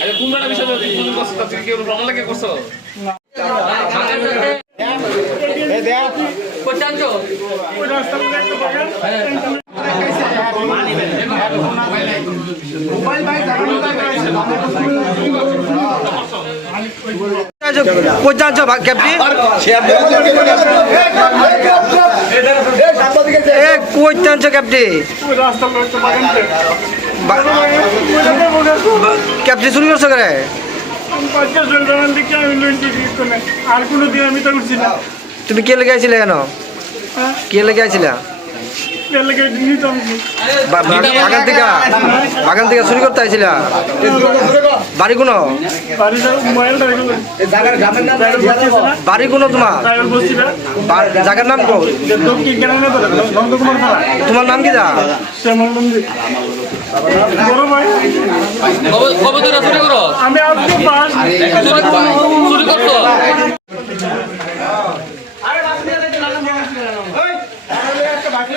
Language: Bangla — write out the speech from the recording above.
আরে কোন বেটা বিষয় তুমি করছ তুমি কি প্রমাণ লাগে করছ কই যাচ্ছ কই যাচ্ছ ক্যাপটি ক্যাপটি চুরি করছ করে আর কোনো? দিন আমি তো উঠছি না তুমি কে লেগে আছিলে কেন? কে লেগে আইছিলা? বাগান থেকে বাগান থেকে চুরি করতে আইছিলা? বাড়ি কোনো? কোনো তোমার? জায়গার নাম কো? তোমার নাম কি দা? আমি বাকি